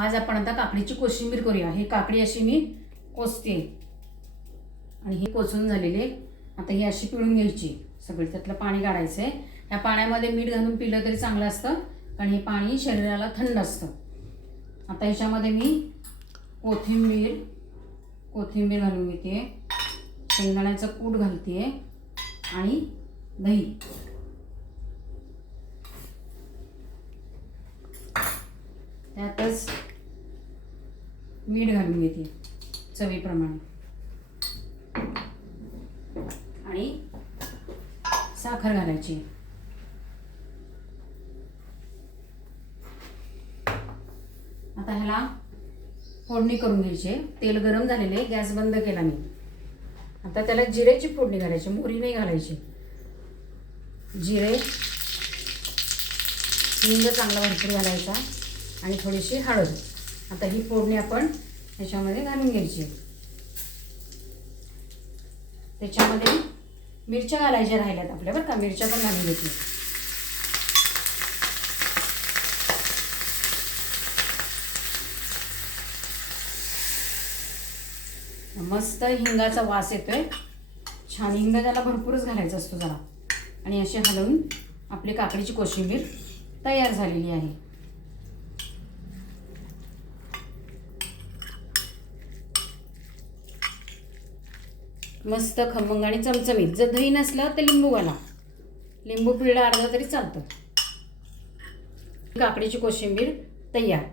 आज आपण आता काकडीची कोशिंबीर करूया। ही काकडी अशी मी कोसते आणि ही कोसून झालेली आहे। आता ही अशी पिळून घ्यायची, सगळं त्यातलं पाणी काढायचं आहे। या पाण्यामध्ये मीठ घालून पिलं तरी चांगलं असतं, कारण हे पाणी शरीराला थंड असतं। आता ह्याच्यामध्ये मी कोथिंबीर घालून घेते, शेंगदाण्याचं कूट घालते आणि दही। त्यातच मीठ घालून घेते चवीप्रमाणे आणि साखर घालायची। आता ह्याला फोडणी करून घ्यायची। तेल गरम झालेले, गॅस बंद केला मी। आता त्याला जिऱ्याची फोडणी घालायची, मोहरी नाही घालायची। जिरे, हिंग चांगला भरपूर घालायचा आणि थोडीशी हळद। आता ही फोडणी आपण ह्याच्यामध्ये घालून घ्यायची। त्याच्यामध्ये मिरच्या घालायच्या राहिल्यात आपल्या, बरं का, मिरच्या पण घालून घ्यायची। मस्त हिंगाचा वास येतोय, छान। हिंग त्याला भरपूरच घालायचा असतो जरा। आणि अशी हलवून आपली काकडीची कोशिंबीर तयार झालेली आहे। मस्त खमंग आणि चमचमीत। जर दही नसलं तर लिंबू घाला, लिंबू पिळलं अर्धा तरी चालतं। काकडीची कोशिंबीर तयार।